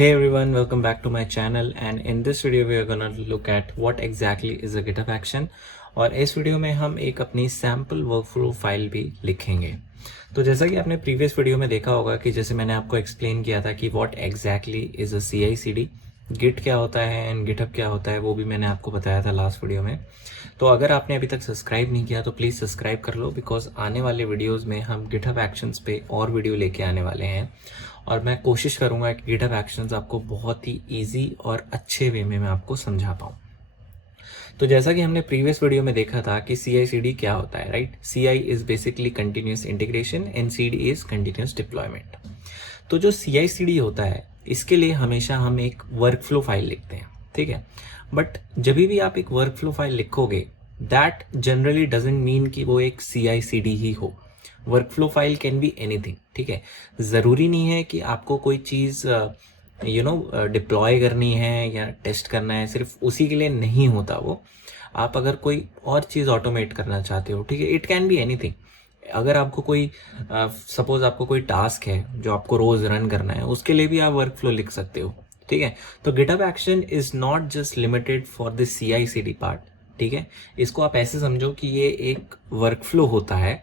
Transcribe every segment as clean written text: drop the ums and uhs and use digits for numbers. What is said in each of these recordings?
Hey everyone, welcome back to my channel and in this video we are gonna look at what exactly is a GitHub action और इस video में हम एक अपनी sample workflow file भी लिखेंगे। तो जैसा कि आपने प्रीवियस वीडियो में देखा होगा कि जैसे मैंने आपको एक्सप्लेन किया था कि what exactly is a CI/CD, Git क्या होता है एंड गिटहब क्या होता है, वो भी मैंने आपको बताया था लास्ट वीडियो में। तो अगर आपने अभी तक सब्सक्राइब नहीं किया तो प्लीज़ सब्सक्राइब कर लो, बिकॉज आने वाले वीडियोज़ में हम गिटहब एक्शंस पे और वीडियो लेके आने वाले हैं और मैं कोशिश करूंगा कि गिटहब एक्शंस आपको बहुत ही ईजी और अच्छे वे में मैं आपको समझा पाऊँ। तो जैसा कि हमने प्रीवियस वीडियो में देखा था कि CI/CD क्या होता है, right? CI is basically continuous integration and CD is continuous deployment. तो जो CI/CD होता है इसके लिए हमेशा हम एक वर्कफ्लो फाइल लिखते हैं, ठीक है? बट जब भी आप एक वर्कफ्लो फाइल लिखोगे दैट जनरली डजेंट मीन कि वो एक CI/CD ही हो। Workflow file can be anything, ठीक है? ज़रूरी नहीं है कि आपको कोई चीज़ डिप्लॉय करनी है या टेस्ट करना है, सिर्फ उसी के लिए नहीं होता वो। आप अगर कोई और चीज़ ऑटोमेट करना चाहते हो, ठीक है, इट कैन बी एनीथिंग। अगर आपको कोई सपोज आपको कोई टास्क है जो आपको रोज रन करना है, उसके लिए भी आप वर्कफ्लो लिख सकते हो, ठीक है? तो GitHub action is not just limited for the CI/CD part, ठीक है? इसको आप ऐसे समझो कि ये एक वर्कफ्लो होता है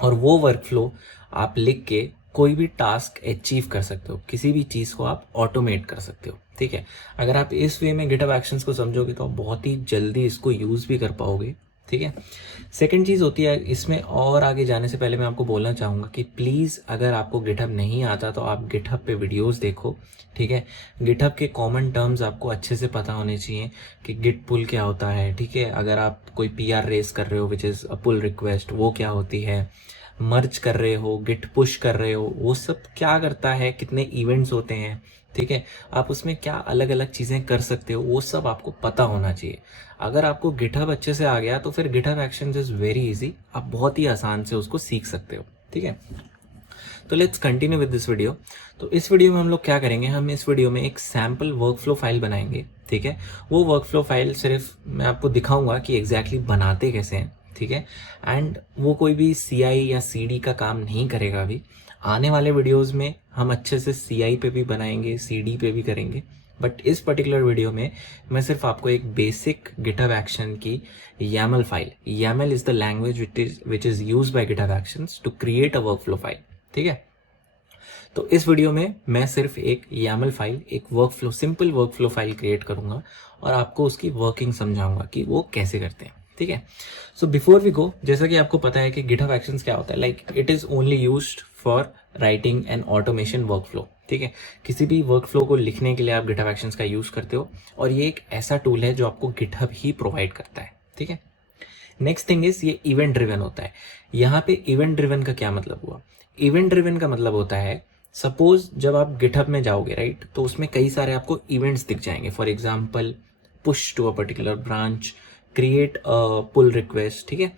और वो वर्कफ्लो आप लिख के कोई भी टास्क अचीव कर सकते हो, किसी भी चीज़ को आप ऑटोमेट कर सकते हो, ठीक है? अगर आप इस वे में गिटहब एक्शंस को समझोगे तो आप बहुत ही जल्दी इसको यूज़ भी कर पाओगे, ठीक है? सेकंड चीज़ होती है इसमें, और आगे जाने से पहले मैं आपको बोलना चाहूँगा कि प्लीज़ अगर आपको गिटहब नहीं आता तो आप गिटहब पे वीडियोस देखो, ठीक है? गिटहब के कॉमन टर्म्स आपको अच्छे से पता होने चाहिए कि गिट पुल क्या होता है, ठीक है? अगर आप कोई PR रेस कर रहे हो which is a pull request, वो क्या होती है? मर्ज कर रहे हो, गिट पुश कर रहे हो, वो सब क्या करता है, कितने इवेंट्स होते हैं, ठीक है? आप उसमें क्या अलग अलग चीज़ें कर सकते हो, वो सब आपको पता होना चाहिए। अगर आपको गिटहब अच्छे से आ गया तो फिर GitHub actions is very easy, आप बहुत ही आसान से उसको सीख सकते हो, ठीक है? तो let's continue with this video. तो इस वीडियो में हम लोग क्या करेंगे, हम इस वीडियो में एक सैम्पल वर्कफ्लो फाइल बनाएंगे, ठीक है? वो वर्कफ्लो फाइल सिर्फ मैं आपको दिखाऊंगा कि एग्जैक्टली बनाते कैसे हैं, ठीक है? एंड वो कोई भी CI या CD का काम नहीं करेगा अभी। आने वाले वीडियोस में हम अच्छे से CI पे भी बनाएंगे, CD पे भी करेंगे, बट इस पर्टिकुलर वीडियो में मैं सिर्फ आपको एक बेसिक गिटहब एक्शन की YAML file, YAML is the language which is used by GitHub actions to create a workflow file, ठीक है? तो इस वीडियो में मैं सिर्फ एक YAML फाइल, एक workflow, simple workflow file create करूंगा और आपको उसकी वर्किंग समझाऊंगा कि वो कैसे करते हैं, ठीक है? सो बिफोर वी गो, जैसा कि आपको पता है कि गिटहब एक्शंस क्या होता है, like it is only used for writing and automation workflow, ठीक है? किसी भी वर्कफ्लो को लिखने के लिए आप गिटहब एक्शंस का यूज करते हो और ये एक ऐसा टूल है जो आपको गिटहब ही प्रोवाइड करता है, ठीक है? नेक्स्ट थिंग इज ये इवेंट ड्रिवन होता है। यहाँ पे इवेंट ड्रिवन का क्या मतलब हुआ? इवेंट ड्रिवन का मतलब होता है, सपोज जब आप गिटहब में जाओगे, राइट, तो उसमें कई सारे आपको इवेंट्स दिख जाएंगे। For example, push to a particular branch, create a pull request, ठीक है?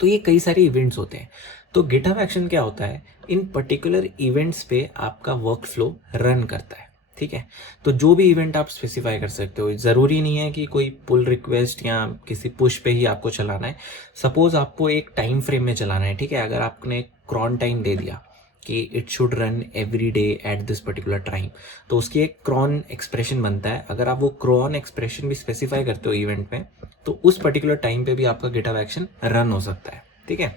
तो ये कई सारे इवेंट्स होते हैं। तो गिटहब एक्शन क्या होता है, इन पर्टिकुलर इवेंट्स पे आपका वर्कफ्लो रन करता है, ठीक है? तो जो भी इवेंट आप स्पेसिफाई कर सकते हो, ज़रूरी नहीं है कि कोई पुल रिक्वेस्ट या किसी पुश पे ही आपको चलाना है। सपोज आपको एक टाइम फ्रेम में चलाना है, ठीक है? अगर आपने क्रॉन टाइम दे दिया कि it should run every day at this particular time, तो उसकी एक क्रॉन एक्सप्रेशन बनता है। अगर आप वो क्रॉन एक्सप्रेशन भी स्पेसिफाई करते हो इवेंट में, तो उस पर्टिकुलर टाइम पे भी आपका गिटहब एक्शन रन हो सकता है, ठीक है?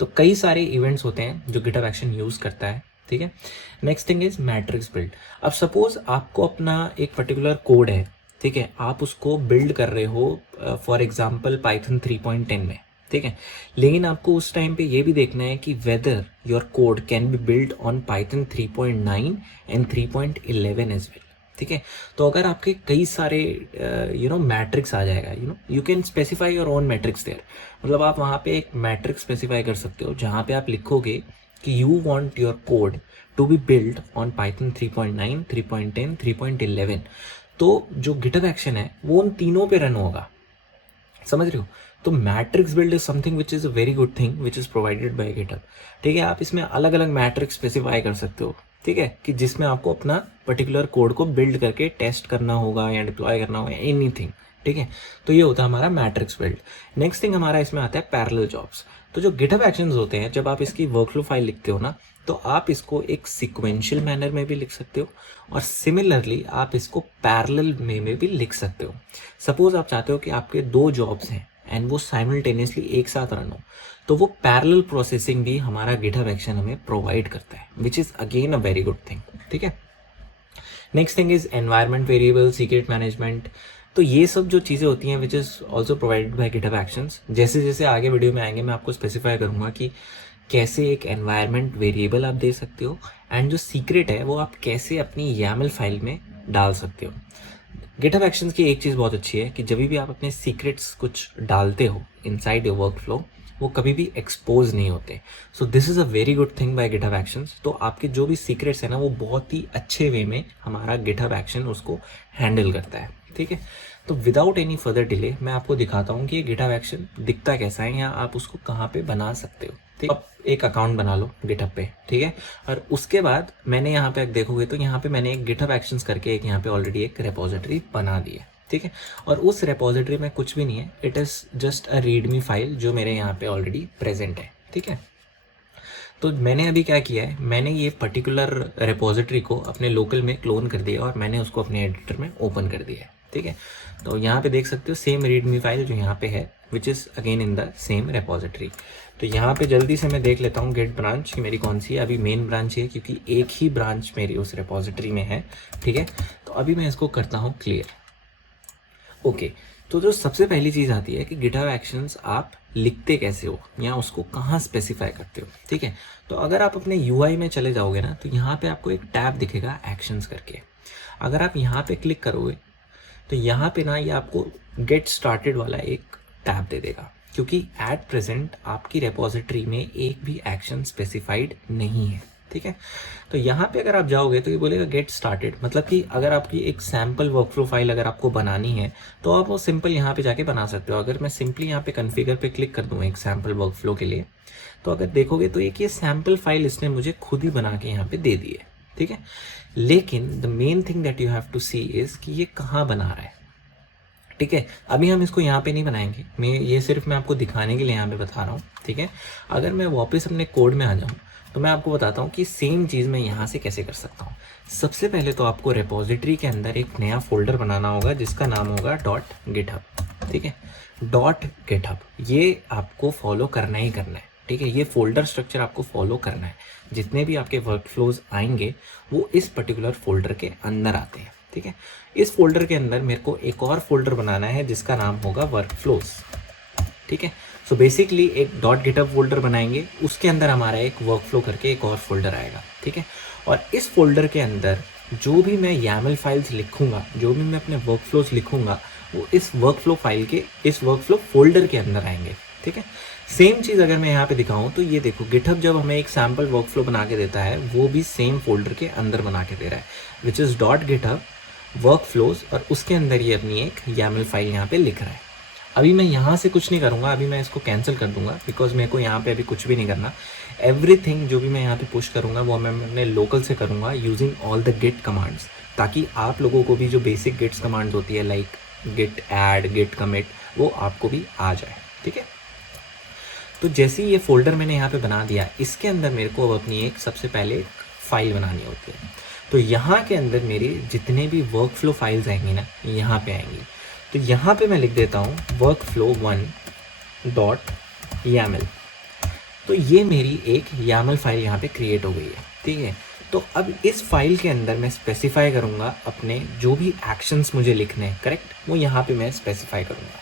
तो कई सारे इवेंट्स होते हैं जो गिटहब एक्शन यूज करता है, ठीक है? Next thing is matrix build. अब सपोज आपको अपना एक पर्टिकुलर कोड है, ठीक है? आप उसको बिल्ड कर रहे हो फॉर एग्जाम्पल पाइथन 3.10 में, ठीक है? लेकिन आपको उस टाइम पे ये भी देखना है कि whether your code can be build on Python 3.9 and 3.11 as well, ठीक है? तो अगर आपके कई सारे मैट्रिक्स आ जाएगा, you can specify your own matrix there. मतलब आप वहाँ पे एक मैट्रिक्स स्पेसिफाई कर सकते हो जहाँ पे आप लिखोगे कि you want your code to be build on Python 3.9, 3.10, 3.11। तो जो गिटहब एक्शन है वो उन तीनों पे रन होगा, समझ रहे हो? तो matrix build is something which is a very good thing which is provided by GitHub, ठीक है? आप इसमें अलग अलग मैट्रिक्स स्पेसिफाई कर सकते हो, ठीक है? कि जिसमें आपको अपना पर्टिकुलर कोड को बिल्ड करके टेस्ट करना होगा या डिप्लॉय करना होगा, एनीथिंग, ठीक है? तो ये होता है हमारा मैट्रिक्स बिल्ड। नेक्स्ट थिंग हमारा इसमें आता है पैरेलल जॉब्स। तो जो गिटहब एक्शंस होते हैं, जब आप इसकी वर्कफ्लो फाइल लिखते हो ना, तो आप इसको एक सिक्वेंशियल मैनर में भी लिख सकते हो और सिमिलरली आप इसको पैरेलल में भी लिख सकते हो। सपोज आप चाहते हो कि आपके 2 जॉब्स हैं एंड वो साइमल्टेनियसली एक साथ रन हो, तो वो पैरेलल प्रोसेसिंग भी हमारा गिटहब एक्शन हमें प्रोवाइड करता है, which is again a very good thing. ठीक है, next thing is environment variable, secret management. तो ये सब जो चीज़ें होती हैं which is also provided by GitHub actions. जैसे जैसे आगे वीडियो में आएंगे मैं आपको स्पेसिफाई करूँगा कि कैसे एक एनवायरनमेंट वेरिएबल आप दे सकते हो एंड जो सीक्रेट है वो आप कैसे अपनी YAML फाइल में डाल सकते हो। गिटहब एक्शंस की एक चीज़ बहुत अच्छी है कि जब भी आप अपने सीक्रेट्स कुछ डालते हो इनसाइड योर वर्क फ्लो, वो कभी भी एक्सपोज नहीं होते। So this is a very good thing by GitHub actions. तो आपके जो भी सीक्रेट्स हैं ना, वो बहुत ही अच्छे वे में हमारा गिटहब एक्शन उसको हैंडल करता है। ठीक है, तो विदाउट एनी फर्दर डिले मैं आपको दिखाता हूँ कि ये गिटहब एक्शन दिखता कैसा है या आप उसको कहाँ पे बना सकते हो। ठीक, अब एक अकाउंट बना लो गिटहब पे। ठीक है, और उसके बाद मैंने यहाँ पे देखोगे तो यहाँ पे मैंने एक गिटहब एक्शंस करके एक यहाँ पे ऑलरेडी एक रेपोजिटरी बना दी है। ठीक है, और उस रेपोजिटरी में कुछ भी नहीं है, it is just a readme file जो मेरे यहाँ पे ऑलरेडी प्रेजेंट है। ठीक है, तो मैंने अभी क्या किया है, मैंने ये पर्टिकुलर रेपोजिटरी को अपने लोकल में क्लोन कर दिया और मैंने उसको अपने एडिटर में ओपन कर दिया है। ठीक है, तो यहाँ पे देख सकते हो सेम रीडमी फाइल जो यहाँ पे है, which is again in the same repository. तो यहाँ पे जल्दी से मैं देख लेता हूँ गेट ब्रांच की मेरी कौन सी है। अभी मेन ब्रांच है क्योंकि एक ही ब्रांच मेरी उस रेपोजिटरी में है। ठीक है, तो अभी मैं इसको करता हूँ क्लियर। ओके, तो जो सबसे पहली चीज़ आती है कि गिटहब एक्शंस आप लिखते कैसे हो या उसको कहाँ स्पेसिफाई करते हो। ठीक है, तो अगर आप अपने UI में चले जाओगे ना, तो यहाँ पे आपको एक टैब दिखेगा एक्शंस करके। अगर आप यहाँ पे क्लिक करोगे तो यहाँ पे ना ये आपको गेट स्टार्टेड वाला एक टैब दे देगा, क्योंकि एट प्रेजेंट आपकी रेपोजिटरी में एक भी एक्शन स्पेसिफाइड नहीं है। ठीक है, तो यहाँ पे अगर आप जाओगे तो ये बोलेगा गेट स्टार्टेड, मतलब कि अगर आपकी एक सैम्पल वर्कफ्लो फाइल अगर आपको बनानी है तो आप वो सिंपल यहाँ पे जाके बना सकते हो। अगर मैं सिंपली यहाँ पे कॉन्फ़िगर पे क्लिक कर दूँ एक सैम्पल वर्कफ्लो के लिए, तो अगर देखोगे तो एक ये सैम्पल फाइल इसने मुझे खुद ही बना के यहाँ पे दे दी है। ठीक है, लेकिन the main thing that you have to see is कि ये कहाँ बना रहा है। ठीक है, अभी हम इसको यहाँ पे नहीं बनाएंगे, मैं सिर्फ आपको दिखाने के लिए यहाँ पे बता रहा हूँ। ठीक है, अगर मैं वापस अपने कोड में आ जाऊँ तो मैं आपको बताता हूँ कि सेम चीज़ मैं यहाँ से कैसे कर सकता हूँ। सबसे पहले तो आपको रेपोजिटरी के अंदर एक नया फोल्डर बनाना होगा जिसका नाम होगा .github। ठीक है, .github ये आपको फॉलो करना ही करना है। ठीक है, ये फोल्डर स्ट्रक्चर आपको फॉलो करना है। जितने भी आपके वर्क फ्लोज आएंगे वो इस पर्टिकुलर फोल्डर के अंदर आते हैं। ठीक है, इस फोल्डर के अंदर मेरे को एक और फोल्डर बनाना है जिसका नाम होगा वर्क फ्लोज। ठीक है, सो बेसिकली एक .github फोल्डर बनाएंगे, उसके अंदर हमारा एक वर्क फ्लो करके एक और फोल्डर आएगा। ठीक है, और इस फोल्डर के अंदर जो भी मैं YAML फाइल्स लिखूंगा, जो भी मैं अपने वर्क फ्लोज लिखूंगा, वो इस वर्क फ्लो फाइल के इस वर्क फ्लो फोल्डर के अंदर आएंगे। ठीक है, सेम चीज़ अगर मैं यहाँ पे दिखाऊँ तो ये देखो गिटहब जब हमें एक सैम्पल वर्क फ्लो बना के देता है वो भी सेम फोल्डर के अंदर बना के दे रहा है, which is .github work flows, और उसके अंदर ये अपनी एक YAML फाइल यहाँ पे लिख रहा है। अभी मैं यहाँ से कुछ नहीं करूँगा, अभी मैं इसको कैंसिल कर दूंगा बिकॉज मेरे को यहाँ पे अभी कुछ भी नहीं करना। एवरीथिंग जो भी मैं यहाँ पे पुश करूँगा वो मैं अपने लोकल से करूँगा using all the git commands, ताकि आप लोगों को भी जो बेसिक गिट्स कमांड्स होती है like git add, git commit, वो आपको भी आ जाए। ठीक है, तो जैसे ही ये फोल्डर मैंने यहाँ पे बना दिया, इसके अंदर मेरे को अब अपनी एक सबसे पहले फाइल बनानी होती है। तो यहाँ के अंदर मेरे जितने भी वर्क फ्लो फाइल्स आएंगी ना, यहाँ पे आएंगी। तो यहाँ पे मैं लिख देता हूँ workflow1.yaml। तो ये मेरी एक YAML फाइल यहाँ पे क्रिएट हो गई है। ठीक है, तो अब इस फाइल के अंदर मैं स्पेसिफाई करूँगा अपने जो भी एक्शंस मुझे लिखने हैं, करेक्ट, वो यहाँ पे मैं स्पेसिफाई करूँगा।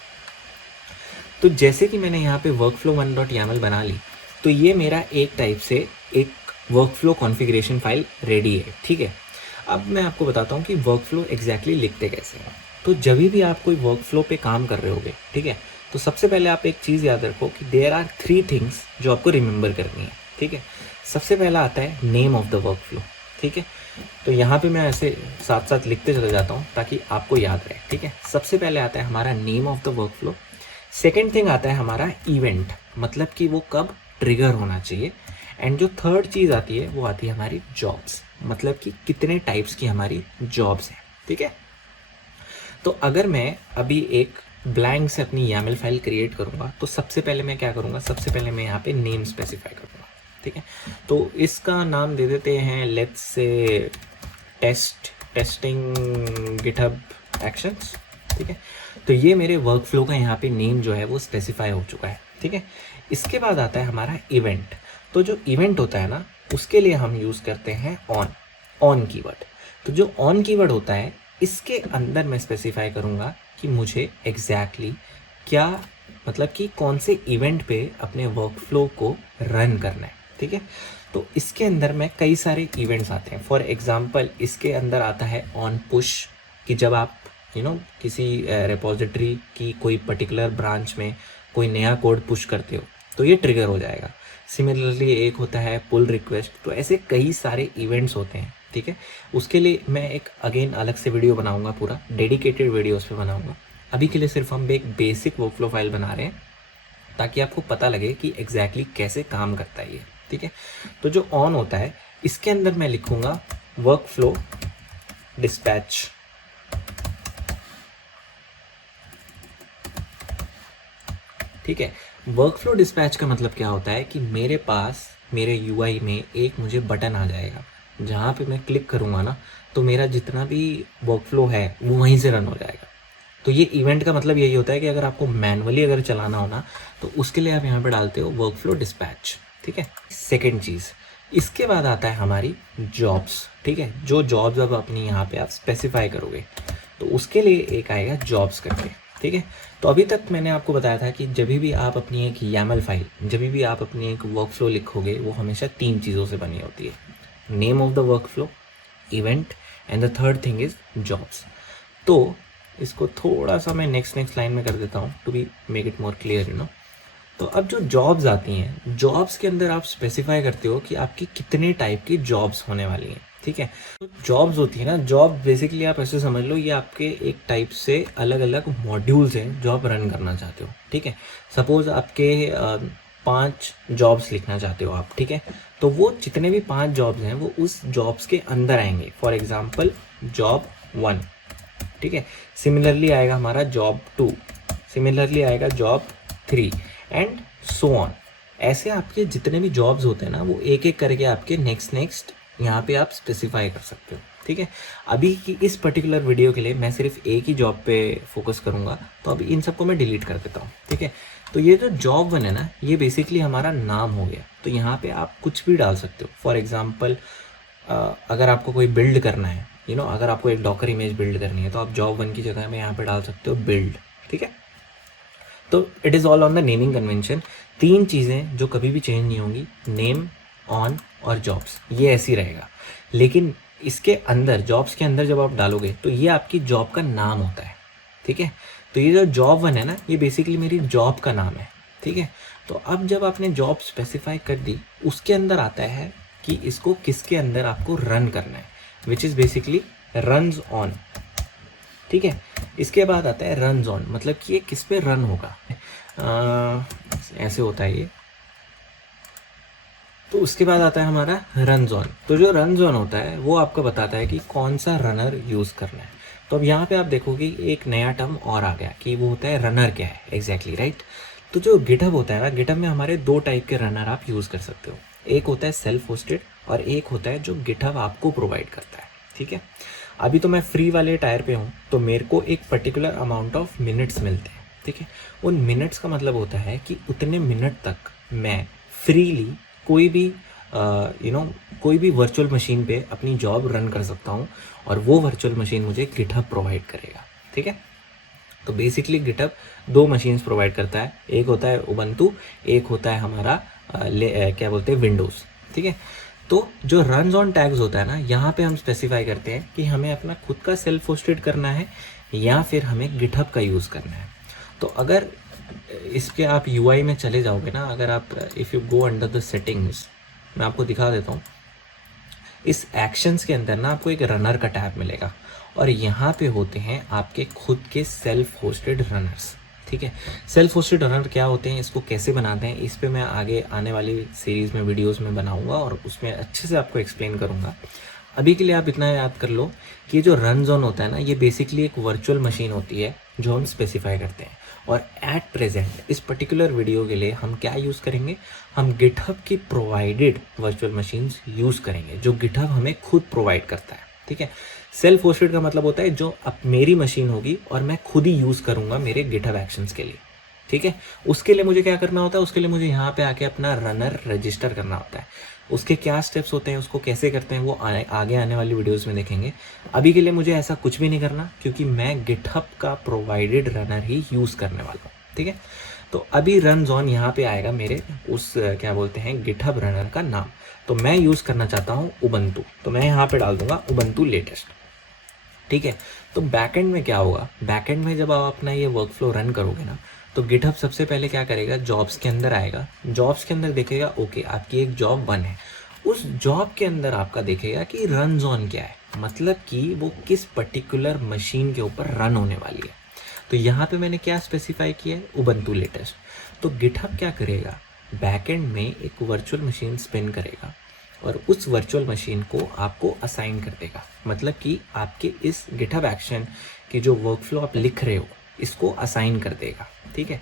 तो जैसे कि मैंने यहाँ पे workflow1.yaml बना ली, तो ये मेरा एक टाइप से एक वर्कफ्लो कॉन्फ़िगरेशन फाइल रेडी है। ठीक है, अब मैं आपको बताता हूँ कि वर्कफ्लो एग्जैक्टली लिखते कैसे हैं। तो जब भी आप कोई वर्कफ्लो पे काम कर रहे होगे, ठीक है, तो सबसे पहले आप एक चीज़ याद रखो कि देयर आर 3 थिंग्स जो आपको रिमेंबर करनी है। ठीक है, सबसे पहला आता है नेम ऑफ द वर्कफ्लो। ठीक है, तो यहाँ पे मैं ऐसे साथ साथ लिखते चला जाता हूँ ताकि आपको याद रहे। ठीक है, सबसे पहले आता है हमारा name of the workflow. Second thing आता है हमारा इवेंट, मतलब कि वो कब ट्रिगर होना चाहिए। एंड जो थर्ड चीज़ आती है वो आती है हमारी जॉब्स, मतलब कि कितने टाइप्स की हमारी जॉब्स हैं। ठीक है, तो अगर मैं अभी एक ब्लैंक से अपनी YAML फाइल क्रिएट करूँगा तो सबसे पहले मैं क्या करूँगा, सबसे पहले मैं यहाँ पे नेम स्पेसिफाई करूँगा। ठीक है, तो इसका नाम दे देते हैं let's say testing GitHub actions. ठीक है, तो ये मेरे वर्क फ्लो का यहाँ पे नेम जो है वो स्पेसिफाई हो चुका है। ठीक है, इसके बाद आता है हमारा इवेंट। तो जो इवेंट होता है ना, उसके लिए हम यूज़ करते हैं ऑन कीवर्ड। तो जो ऑन कीवर्ड होता है, इसके अंदर मैं स्पेसिफाई करूँगा कि मुझे एग्जैक्टली क्या, मतलब कि कौन से इवेंट पे अपने वर्क फ्लो को रन करना है। ठीक है, तो इसके अंदर में कई सारे इवेंट्स आते हैं। फॉर एग्जांपल इसके अंदर आता है ऑन पुश, कि जब आप किसी रिपोजिटरी की कोई पर्टिकुलर ब्रांच में कोई नया कोड पुश करते हो तो ये ट्रिगर हो जाएगा। सिमिलरली एक होता है पुल रिक्वेस्ट। तो ऐसे कई सारे इवेंट्स होते हैं। ठीक है, उसके लिए मैं एक अगेन अलग से वीडियो बनाऊंगा, पूरा डेडिकेटेड वीडियो उस पर बनाऊंगा। अभी के लिए सिर्फ हम एक बेसिक वर्कफ्लो फाइल बना रहे हैं ताकि आपको पता लगे कि एग्जैक्टली कैसे काम करता है ये। ठीक है, तो जो ऑन होता है इसके अंदर मैं लिखूंगा वर्क फ्लो डिस्पैच। ठीक है, वर्क फ्लो डिस्पैच का मतलब क्या होता है कि मेरे पास मेरे यूआई में एक मुझे बटन आ जाएगा, जहाँ पे मैं क्लिक करूँगा ना तो मेरा जितना भी वर्क फ्लो है वो वहीं से रन हो जाएगा। तो ये इवेंट का मतलब यही होता है कि अगर आपको मैनुअली अगर चलाना हो ना तो उसके लिए आप यहाँ पे डालते हो वर्क फ्लो डिस्पैच। ठीक है, सेकेंड चीज़, इसके बाद आता है हमारी जॉब्स। ठीक है, जो जॉब्स अब अपनी यहाँ पे आप स्पेसिफाई करोगे तो उसके लिए एक आएगा जॉब्स करके। ठीक है, तो अभी तक मैंने आपको बताया था कि जब भी आप अपनी एक YAML फाइल, जब भी आप अपनी एक वर्क फ्लो लिखोगे वो हमेशा 3 चीज़ों से बनी होती है, name of the work flow, event and the third thing is jobs. तो इसको थोड़ा सा मैं नेक्स्ट लाइन में कर देता हूँ to be make it more clear. तो अब जो जॉब्स आती हैं, जॉब्स के अंदर आप स्पेसिफाई करते हो कि आपकी कितने टाइप की जॉब्स होने वाली हैं। ठीक है, तो जॉब्स होती है ना, जॉब बेसिकली आप ऐसे समझ लो ये आपके एक टाइप से अलग अलग मॉड्यूल्स हैं जो आप रन करना चाहते हो। ठीक है, सपोज आपके 5 जॉब्स लिखना चाहते हो आप। ठीक है, तो वो जितने भी 5 जॉब्स हैं वो उस जॉब्स के अंदर आएंगे। For example job 1। ठीक है, सिमिलरली आएगा हमारा जॉब 2, सिमिलरली आएगा जॉब 3 एंड सो ऑन। ऐसे आपके जितने भी जॉब्स होते हैं ना वो एक एक करके आपके नेक्स्ट यहाँ पे आप स्पेसिफाई कर सकते हो। ठीक है, अभी की इस पर्टिकुलर वीडियो के लिए मैं सिर्फ एक ही जॉब पे फोकस करूँगा, तो अभी इन सबको मैं डिलीट कर देता हूँ। ठीक है, तो ये जो जॉब 1 है ना, ये बेसिकली हमारा नाम हो गया। तो यहाँ पे आप कुछ भी डाल सकते हो। फॉर एग्जाम्पल अगर आपको कोई बिल्ड करना है, अगर आपको एक डॉकर इमेज बिल्ड करनी है तो आप जॉब 1 की जगह में यहाँ पे डाल सकते हो बिल्ड। ठीक है, तो it is all on the naming convention. 3 चीज़ें जो कभी भी चेंज नहीं होंगी, नेम, ऑन और जॉब्स, ये ऐसी रहेगा। लेकिन इसके अंदर, जॉब्स के अंदर जब आप डालोगे तो ये आपकी जॉब का नाम होता है। ठीक है, तो ये जो जॉब 1 है ना, ये बेसिकली मेरी जॉब का नाम है। ठीक है, तो अब जब आपने जॉब स्पेसिफाई कर दी, उसके अंदर आता है कि इसको किसके अंदर आपको रन करना है, which is basically runs on. ठीक है, इसके बाद आता है रन्स ऑन, मतलब कि ये किस पे रन होगा। ऐसे होता है ये। तो उसके बाद आता है हमारा रन्स ऑन। तो जो रन्स ऑन होता है वो आपको बताता है कि कौन सा रनर यूज़ करना है। तो अब यहाँ पे आप देखोगे एक नया टर्म और आ गया कि वो होता है रनर क्या है एग्जैक्टली, राइट। तो जो गिटहब होता है ना, गिटहब में हमारे 2 टाइप के रनर आप यूज़ कर सकते हो। एक होता है सेल्फ होस्टेड और एक होता है जो गिटहब आपको प्रोवाइड करता है। ठीक है, अभी तो मैं फ्री वाले टायर पे हूँ, तो मेरे को एक पर्टिकुलर अमाउंट ऑफ मिनट्स मिलते हैं। ठीक है, उन मिनट्स का मतलब होता है कि उतने मिनट तक मैं फ्रीली कोई भी कोई भी वर्चुअल मशीन पे अपनी जॉब रन कर सकता हूँ और वो वर्चुअल मशीन मुझे गिटहब प्रोवाइड करेगा। ठीक है, तो बेसिकली गिटहब 2 मशीन्स प्रोवाइड करता है, एक होता है उबंटू, एक होता है हमारा क्या बोलते हैं विंडोज़। ठीक है, तो जो रन्स ऑन टैग्स होता है ना, यहाँ पे हम स्पेसिफाई करते हैं कि हमें अपना खुद का सेल्फ होस्टेड करना है या फिर हमें गिटहब का यूज़ करना है। तो अगर इसके आप UI में चले जाओगे ना, अगर आप if you go under the settings, मैं आपको दिखा देता हूँ। इस एक्शंस के अंदर ना आपको एक रनर का टैब मिलेगा और यहाँ पे होते हैं आपके खुद के सेल्फ होस्टेड रनर्स। ठीक है, सेल्फ होस्टेड रनर क्या होते हैं, इसको कैसे बनाते हैं, इस पे मैं आगे आने वाली सीरीज़ में वीडियोस में बनाऊंगा और उसमें अच्छे से आपको एक्सप्लेन करूंगा। अभी के लिए आप इतना याद कर लो कि ये जो रन जोन होता है ना, ये बेसिकली एक वर्चुअल मशीन होती है जो हम स्पेसिफाई करते हैं। और एट प्रेजेंट इस पर्टिकुलर वीडियो के लिए हम क्या यूज़ करेंगे, हम गिटहब की प्रोवाइडेड वर्चुअल मशीन्स यूज़ करेंगे जो गिटहब हमें खुद प्रोवाइड करता है। ठीक है, सेल्फ होस्टेड का मतलब होता है जो अब मेरी मशीन होगी और मैं खुद ही यूज़ करूँगा मेरे गिटहब एक्शंस के लिए। ठीक है, उसके लिए मुझे क्या करना होता है, उसके लिए मुझे यहाँ पे आके अपना रनर रजिस्टर करना होता है। उसके क्या स्टेप्स होते हैं, उसको कैसे करते हैं, वो आगे आने वाली वीडियोस में देखेंगे। अभी के लिए मुझे ऐसा कुछ भी नहीं करना क्योंकि मैं गिटहब का प्रोवाइडेड रनर ही यूज़ करने वाला हूँ। ठीक है, तो अभी रन जोन यहाँ पे आएगा मेरे उस क्या बोलते हैं गिटहब रनर का नाम। तो मैं यूज़ करना चाहता हूँ उबंटू, तो मैं यहाँ पे डाल दूंगा उबंटू लेटेस्ट। ठीक है, तो बैकएंड में क्या होगा, बैकएंड में जब आप अपना ये वर्कफ्लो रन करोगे ना, तो गिटहब सबसे पहले क्या करेगा, जॉब्स के अंदर आएगा, जॉब्स के अंदर देखेगा ओके आपकी एक जॉब 1 है। उस जॉब के अंदर आपका देखेगा कि रन जोन क्या है, मतलब कि वो किस पर्टिकुलर मशीन के ऊपर रन होने वाली है। तो यहाँ पे मैंने क्या स्पेसिफाई किया है, उबंटू लेटेस्ट। तो गिटहब क्या करेगा, बैकएंड में एक वर्चुअल मशीन स्पिन करेगा और उस वर्चुअल मशीन को आपको असाइन कर देगा। मतलब कि आपके इस गिटहब एक्शन के जो वर्कफ्लो आप लिख रहे हो इसको असाइन कर देगा। ठीक है,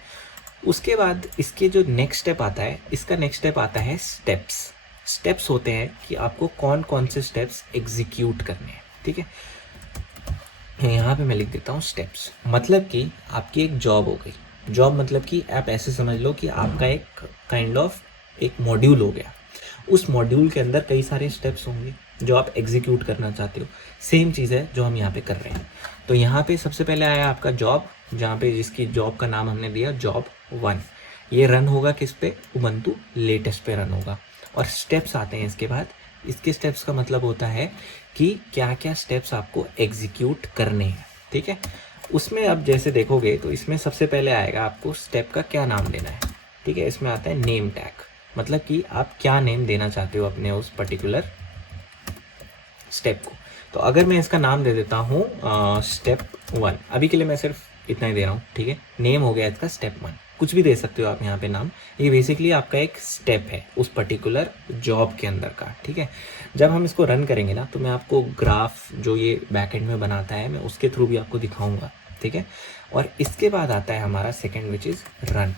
उसके बाद इसके जो नेक्स्ट स्टेप आता है, इसका नेक्स्ट स्टेप आता है स्टेप्स। स्टेप्स होते हैं कि आपको कौन कौन से स्टेप्स एग्जीक्यूट करने हैं। ठीक है, यहाँ पे मैं लिख देता हूँ स्टेप्स, मतलब कि आपकी एक जॉब हो गई। जॉब मतलब कि आप ऐसे समझ लो कि आपका एक काइंड ऑफ एक मॉड्यूल हो गया। उस मॉड्यूल के अंदर कई सारे स्टेप्स होंगे जो आप एग्जीक्यूट करना चाहते हो। सेम चीज़ है जो हम यहाँ पे कर रहे हैं। तो यहाँ पे सबसे पहले आया आपका जॉब, जहाँ पे जिसकी जॉब का नाम हमने दिया जॉब 1। ये रन होगा किस पे, उबंटू लेटेस्ट पे रन होगा। और स्टेप्स आते हैं इसके बाद। इसके स्टेप्स का मतलब होता है कि क्या क्या स्टेप्स आपको एग्जीक्यूट करने हैं। ठीक है, उसमें अब जैसे देखोगे तो इसमें सबसे पहले आएगा आपको स्टेप का क्या नाम देना है। ठीक है, इसमें आता है नेम टैग, मतलब कि आप क्या नेम देना चाहते हो अपने उस पर्टिकुलर स्टेप को। तो अगर मैं इसका नाम दे देता हूँ स्टेप 1, अभी के लिए मैं सिर्फ इतना ही दे रहा हूँ। ठीक है, नेम हो गया इसका स्टेप 1, कुछ भी दे सकते हो आप यहाँ पे नाम। ये बेसिकली आपका एक स्टेप है उस पर्टिकुलर जॉब के अंदर का। ठीक है, जब हम इसको रन करेंगे ना तो मैं आपको ग्राफ जो ये बैकएंड में बनाता है मैं उसके थ्रू भी आपको दिखाऊंगा। ठीक है, और इसके बाद आता है हमारा second which is run.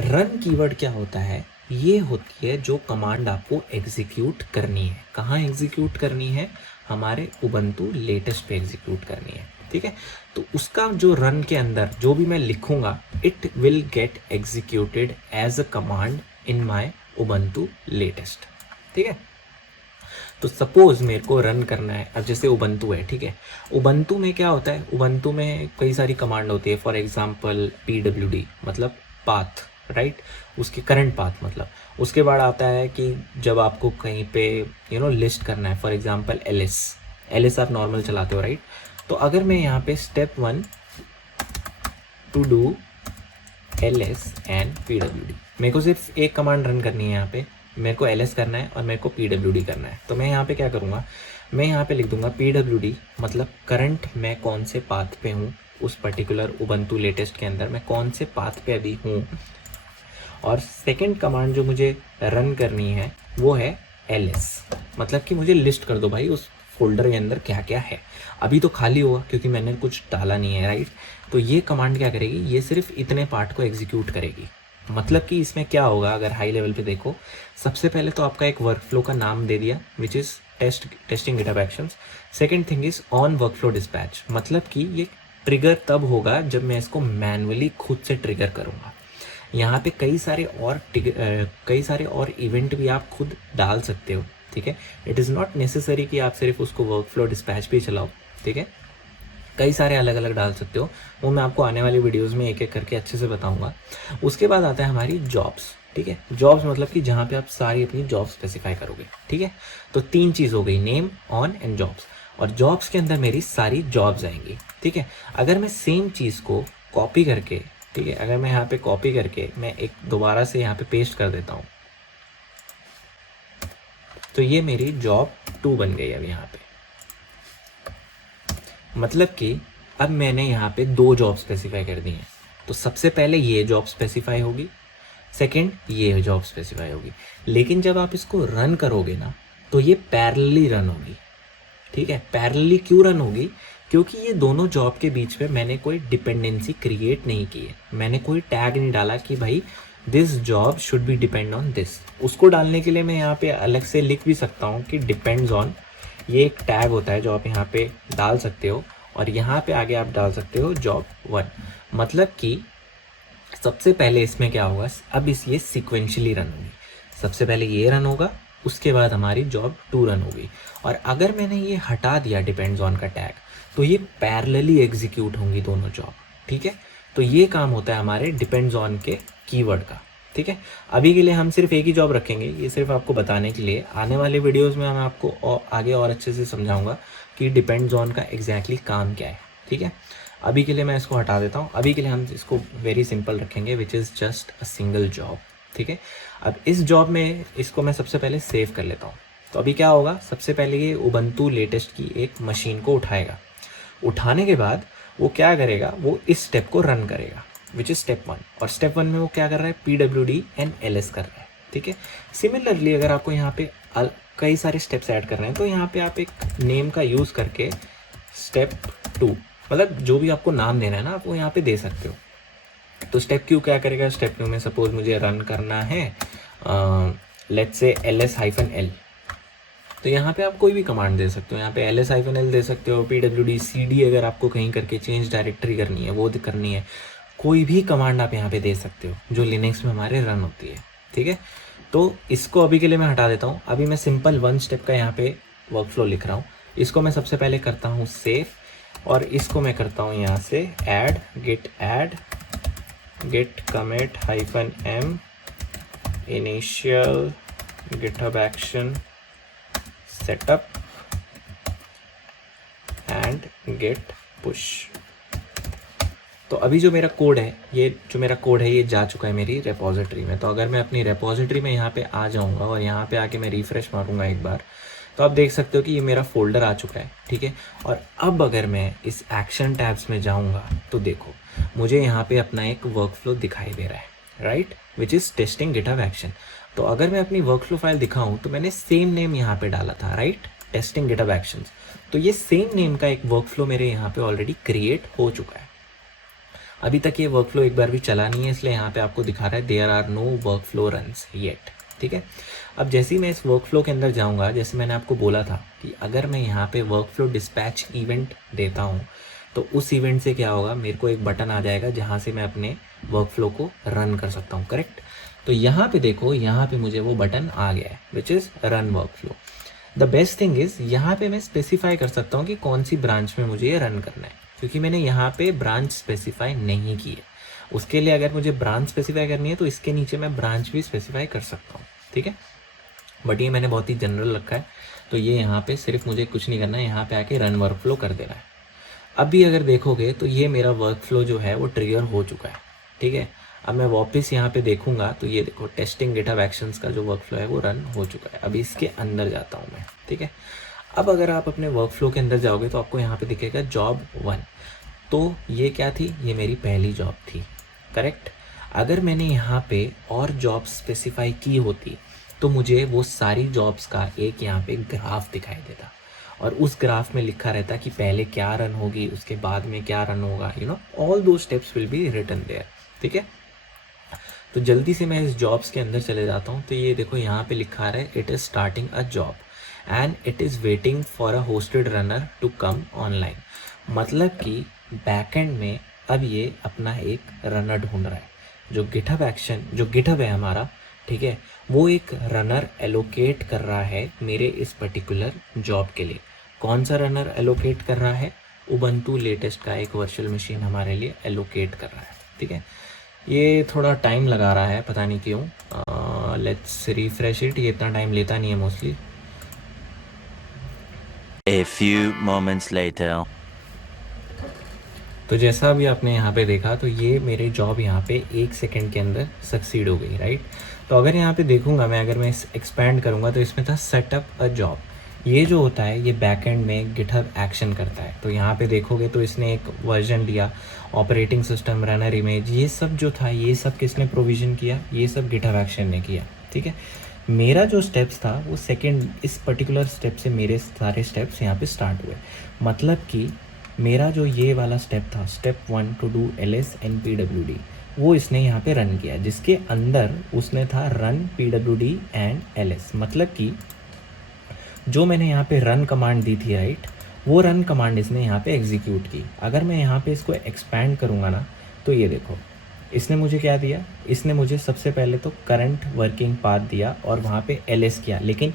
Run keyword क्या होता है, ये होती है जो कमांड आपको एग्जीक्यूट करनी है। कहाँ एग्जीक्यूट करनी है, हमारे उबंटू लेटेस्ट पे एग्जीक्यूट करनी है। ठीक है, तो उसका जो रन के अंदर जो भी मैं लिखूंगा it will get executed as a command in my Ubuntu latest. ठीक है, तो सपोज मेरे को रन करना है, अब जैसे उबंटू है। ठीक है, उबंटू में क्या होता है, उबंटू में कई सारी कमांड होती है। फॉर एग्जांपल PWD मतलब पाथ, राइट, उसके करंट पाथ मतलब। उसके बाद आता है कि जब आपको कहीं पे लिस्ट करना है, फॉर एग्जांपल LS आप नॉर्मल चलाते हो, राइट। तो अगर मैं यहाँ पे step 1 to do LS and PWD, मेरे को सिर्फ एक कमांड रन करनी है यहाँ पे, मेरे को LS करना है और मेरे को PWD करना है। तो मैं यहाँ पे क्या करूँगा, मैं यहाँ पे लिख दूंगा PWD मतलब करंट मैं कौन से पाथ पे हूँ, उस पर्टिकुलर उबंटू लेटेस्ट के अंदर मैं कौन से पाथ पे अभी हूँ। और सेकंड कमांड जो मुझे रन करनी है वो है LS, मतलब कि मुझे लिस्ट कर दो भाई उस फोल्डर के अंदर क्या क्या है। अभी तो खाली होगा क्योंकि मैंने कुछ डाला नहीं है, राइट। तो ये कमांड क्या करेगी, ये सिर्फ इतने पार्ट को एग्जीक्यूट करेगी। मतलब कि इसमें क्या होगा, अगर हाई लेवल पे देखो, सबसे पहले तो आपका एक वर्कफ्लो का नाम दे दिया which is testing GitHub actions. Second thing is on workflow dispatch, मतलब कि ये ट्रिगर तब होगा जब मैं इसको मैनुअली खुद से ट्रिगर करूँगा। यहाँ पे कई सारे और इवेंट भी आप खुद डाल सकते हो। ठीक है, इट इज़ नॉट नेसेसरी कि आप सिर्फ उसको वर्कफ्लो डिस्पैच पे चलाओ। ठीक है, कई सारे अलग अलग डाल सकते हो, वो मैं आपको आने वाली वीडियोस में एक एक करके अच्छे से बताऊंगा। उसके बाद आता है हमारी जॉब्स। ठीक है, जॉब्स मतलब कि जहाँ पे आप सारी अपनी जॉब स्पेसिफाई करोगे। ठीक है, तो 3 चीज़ हो गई, नेम, ऑन एंड जॉब्स। और जॉब्स के अंदर मेरी सारी जॉब्स आएंगी। ठीक है, अगर मैं सेम चीज़ को कॉपी करके, ठीक है, अगर मैं यहाँ पे कॉपी करके मैं एक दोबारा से यहाँ पे पेस्ट कर देता हूँ, तो ये मेरी जॉब 2 बन गई अब यहाँ पे। मतलब कि अब मैंने यहाँ पे 2 जॉब स्पेसिफाई कर दी हैं। तो सबसे पहले ये जॉब स्पेसिफाई होगी, सेकंड ये जॉब स्पेसिफाई होगी। लेकिन जब आप इसको रन करोगे ना तो ये पैरेलली रन होगी। ठीक है। पैरेलली क्यों रन होगी? क्योंकि ये दोनों जॉब के बीच में मैंने कोई डिपेंडेंसी क्रिएट नहीं की है, मैंने कोई टैग नहीं डाला कि भाई this job should be depend on this. उसको डालने के लिए मैं यहाँ पे अलग से लिख भी सकता हूँ कि डिपेंड्स ऑन, ये एक टैग होता है जो आप यहाँ पे डाल सकते हो, और यहाँ पे आगे आप डाल सकते हो जॉब 1। मतलब कि सबसे पहले इसमें क्या होगा, अब ये सीक्वेंशियली रन होगी, सबसे पहले ये रन होगा, उसके बाद हमारी जॉब 2 रन होगी। और अगर मैंने ये हटा दिया डिपेंड्स ऑन का टैग, तो ये पैरेलली एग्जीक्यूट होंगी दोनों जॉब, ठीक है। तो ये काम होता है हमारे डिपेंड्स ऑन के कीवर्ड का, ठीक है। अभी के लिए हम सिर्फ एक ही जॉब रखेंगे, ये सिर्फ आपको बताने के लिए। आने वाले वीडियोस में मैं आपको आगे और अच्छे से समझाऊंगा कि डिपेंड्स ऑन का एग्जैक्टली काम क्या है, ठीक है। अभी के लिए मैं इसको हटा देता हूँ, अभी के लिए हम इसको वेरी सिंपल रखेंगे, which is just a single job, ठीक है। अब इस जॉब में इसको मैं सबसे पहले सेव कर लेता हूँ। तो अभी क्या होगा, सबसे पहले ये उबंटू लेटेस्ट की एक मशीन को उठाएगा, उठाने के बाद वो क्या करेगा, वो इस स्टेप को रन करेगा, विच इज़ स्टेप 1। और स्टेप 1 में वो क्या कर रहा है, PWD एंड LS कर रहा है, ठीक है। सिमिलरली अगर आपको यहाँ पे कई सारे स्टेप्स ऐड कर रहे हैं, तो यहाँ पे आप एक नेम का यूज़ करके स्टेप 2, मतलब जो भी आपको नाम देना है ना, आप वो यहाँ पे दे सकते हो। तो स्टेप Q क्या करेगा, स्टेप Q में सपोज मुझे रन करना है लेट्स से LS-L, तो यहाँ पे आप कोई भी कमांड दे सकते हो, यहाँ पे LS-L दे सकते हो, PWD CD अगर आपको कहीं करके चेंज डायरेक्टरी करनी है, वो करनी है, कोई भी कमांड आप यहाँ पे दे सकते हो जो लिनक्स में हमारे रन होती है, ठीक है। तो इसको अभी के लिए मैं हटा देता हूँ। अभी मैं सिंपल 1 स्टेप का यहाँ पे वर्कफ्लो लिख रहा हूँ। इसको मैं सबसे पहले करता हूँ सेव, और इसको मैं करता हूँ यहाँ से add git commit -m initial GitHub action setup and git push। तो अभी जो मेरा कोड है, ये जा चुका है मेरी रेपोजिटरी में। तो अगर मैं अपनी रेपोजिटरी में यहाँ पे आ जाऊँगा और यहाँ पे आके मैं रिफ़्रेश मारूँगा एक बार, तो आप देख सकते हो कि ये मेरा फोल्डर आ चुका है, ठीक है। और अब अगर मैं इस एक्शन टैब्स में जाऊँगा, तो देखो मुझे यहाँ पे अपना एक वर्कफ्लो दिखाई दे रहा है, right, which is testing GitHub action. तो अगर मैं अपनी वर्कफ्लो फाइल दिखाऊँ, तो मैंने सेम नेम यहाँ पे डाला था, राइट, टेस्टिंग GitHub एक्शंस। तो ये सेम नेम का एक वर्कफ्लो मेरे यहाँ पे ऑलरेडी क्रिएट हो चुका है। अभी तक ये वर्कफ्लो एक बार भी चला नहीं है, इसलिए यहाँ पे आपको दिखा रहा है there are no workflow runs yet, ठीक है। अब जैसे ही मैं इस वर्कफ्लो के अंदर जाऊँगा, जैसे मैंने आपको बोला था कि अगर मैं यहाँ पे वर्कफ्लो डिस्पैच इवेंट देता हूँ, तो उस इवेंट से क्या होगा, मेरे को एक बटन आ जाएगा जहाँ से मैं अपने वर्कफ्लो को रन कर सकता हूँ, करेक्ट। तो यहाँ पे देखो, यहाँ पे मुझे वो बटन आ गया है, which is run workflow. The best thing is यहाँ पे मैं स्पेसिफाई कर सकता हूँ कि कौन सी ब्रांच में मुझे ये रन करना है, क्योंकि मैंने यहाँ पे ब्रांच स्पेसिफाई नहीं की है। उसके लिए अगर मुझे ब्रांच स्पेसिफाई करनी है, तो इसके नीचे मैं ब्रांच भी स्पेसिफाई कर सकता हूँ, ठीक है। बट ये मैंने बहुत ही जनरल रखा है, तो ये यहाँ पे सिर्फ मुझे कुछ नहीं करना है, यहाँ पे आके रन वर्कफ्लो कर देना है। अभी अगर देखोगे तो ये मेरा वर्कफ्लो जो है वो ट्रिगर हो चुका है, ठीक है। अब मैं वापस यहाँ पे देखूंगा, तो ये देखो टेस्टिंग GitHub एक्शंस का जो वर्कफ्लो है वो रन हो चुका है। अभी इसके अंदर जाता हूँ मैं, ठीक है। अब अगर आप अपने वर्कफ्लो के अंदर जाओगे, तो आपको यहाँ पे दिखेगा जॉब 1। तो ये क्या थी, ये मेरी पहली जॉब थी, करेक्ट। अगर मैंने यहाँ पे और जॉब स्पेसिफाई की होती, तो मुझे वो सारी जॉब्स का एक यहाँ पे ग्राफ दिखाई देता, और उस ग्राफ में लिखा रहता कि पहले क्या रन होगी, उसके बाद में क्या रन होगा, you know, all two steps will be written there, ठीक है। तो जल्दी से मैं इस जॉब्स के अंदर चले जाता हूँ। तो ये देखो यहाँ पे लिखा है it is starting a job and it is waiting for a hosted runner to come online. मतलब कि बैकएंड में अब ये अपना एक रनर ढूंढ रहा है, जो GitHub एक्शन, जो GitHub है हमारा, ठीक है, वो एक रनर एलोकेट कर रहा है मेरे इस पर्टिकुलर जॉब के लिए। कौन सा रनर एलोकेट कर रहा है, उबंटू लेटेस्ट का एक वर्चुअल मशीन हमारे लिए एलोकेट कर रहा है, ठीक है। ये थोड़ा टाइम लगा रहा है, पता नहीं क्यों। लेट्स रिफ्रेश इट, ये इतना टाइम लेता नहीं है mostly. A few moments later. तो जैसा अभी आपने यहाँ पे देखा, तो ये मेरी जॉब यहाँ पे 1 सेकंड के अंदर सक्सीड हो गई, राइट। तो अगर यहाँ पे देखूँगा मैं, अगर मैं एक्सपैंड करूँगा, तो इसमें था सेटअप अ जॉब। ये जो होता है, ये बैकएंड में GitHub एक्शन करता है। तो यहाँ पे देखोगे तो इसने एक वर्जन दिया, ऑपरेटिंग सिस्टम, रनर इमेज, ये सब जो था, ये सब किसने प्रोविज़न किया, ये सब GitHub एक्शन ने किया, ठीक है। मेरा जो स्टेप्स था वो सेकंड, इस पर्टिकुलर स्टेप से मेरे सारे स्टेप्स यहाँ पे स्टार्ट हुए। मतलब कि मेरा जो ये वाला स्टेप था, step 1 to do LS and PWD, वो इसने यहाँ पे रन किया, जिसके अंदर उसने था रन PWD एंड LS। मतलब कि जो मैंने यहाँ पे रन कमांड दी थी राइट, वो रन कमांड इसने यहाँ पे एग्जीक्यूट की। अगर मैं यहाँ पे इसको एक्सपैंड करूँगा ना, तो ये देखो इसने मुझे क्या दिया, इसने मुझे सबसे पहले तो करंट वर्किंग पाथ दिया और वहाँ पे LS किया, लेकिन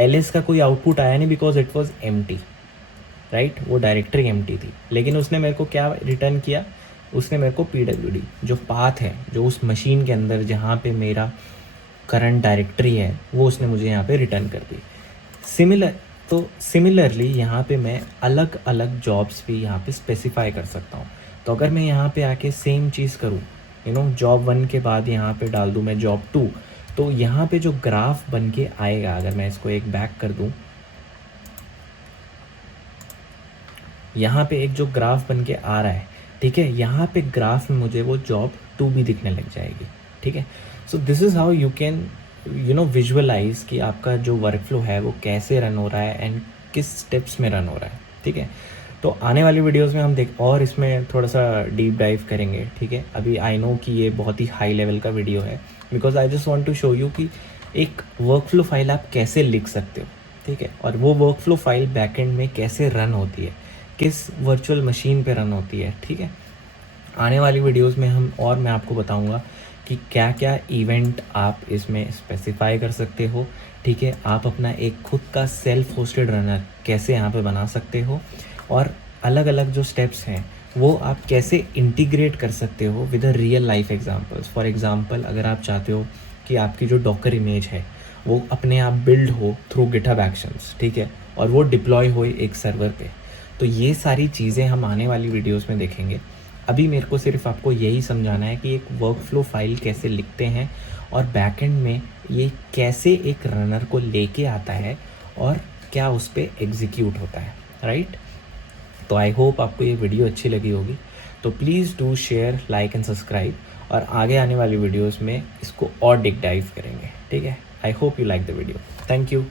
LS का कोई आउटपुट आया नहीं because it was empty right, वो डायरेक्टरी एम्प्टी थी। लेकिन उसने मेरे को क्या रिटर्न किया, उसने मेरे को PWD जो पाथ है, जो उस मशीन के अंदर जहाँ पे मेरा करंट डायरेक्टरी है, वो उसने मुझे यहाँ पे रिटर्न कर दी। सिमिलरली यहाँ पे मैं अलग अलग जॉब्स भी यहाँ पे स्पेसिफाई कर सकता हूँ। तो अगर मैं यहाँ पे आके सेम चीज़ करूँ, जॉब 1 के बाद यहाँ पे डाल दूँ मैं जॉब 2, तो यहाँ पे जो ग्राफ बन के आएगा, अगर मैं इसको एक बैक कर दूँ, यहाँ पे एक जो ग्राफ बन के आ रहा है, ठीक है, यहाँ पे ग्राफ में मुझे वो जॉब 2 भी दिखने लग जाएगी। ठीक है, so this is how you can visualise कि आपका जो वर्क फ्लो है वो कैसे रन हो रहा है एंड किस स्टेप्स में रन हो रहा है। ठीक है, तो आने वाली वीडियोस में हम और इसमें थोड़ा सा डीप डाइव करेंगे। ठीक है, अभी आई नो कि ये बहुत ही हाई लेवल का वीडियो है, because I just want to show you कि एक वर्क फ्लो फाइल आप कैसे लिख सकते हो। ठीक है, और वो वर्क फ्लो फाइल बैकएंड में कैसे रन होती है, किस वर्चुअल मशीन पे रन होती है। ठीक है, आने वाली वीडियोस में मैं आपको बताऊंगा कि क्या क्या इवेंट आप इसमें स्पेसिफाई कर सकते हो। ठीक है, आप अपना एक खुद का सेल्फ होस्टेड रनर कैसे यहाँ पे बना सकते हो, और अलग अलग जो स्टेप्स हैं वो आप कैसे इंटीग्रेट कर सकते हो with a real life examples. For example, अगर आप चाहते हो कि आपकी जो डॉकर इमेज है वो अपने आप बिल्ड हो थ्रू गिटहब एक्शंस, ठीक है, और वो डिप्लॉय हो एक सर्वर पे, तो ये सारी चीज़ें हम आने वाली वीडियोस में देखेंगे। अभी मेरे को सिर्फ आपको यही समझाना है कि एक वर्क फ्लो फाइल कैसे लिखते हैं और बैकएंड में ये कैसे एक रनर को लेके आता है और क्या उस पर एग्जीक्यूट होता है। राइट, तो आई होप आपको ये वीडियो अच्छी लगी होगी। तो please do share, like and subscribe, और आगे आने वाली वीडियोस में इसको और डीप डाइव करेंगे। ठीक है, I hope you like the video. Thank you.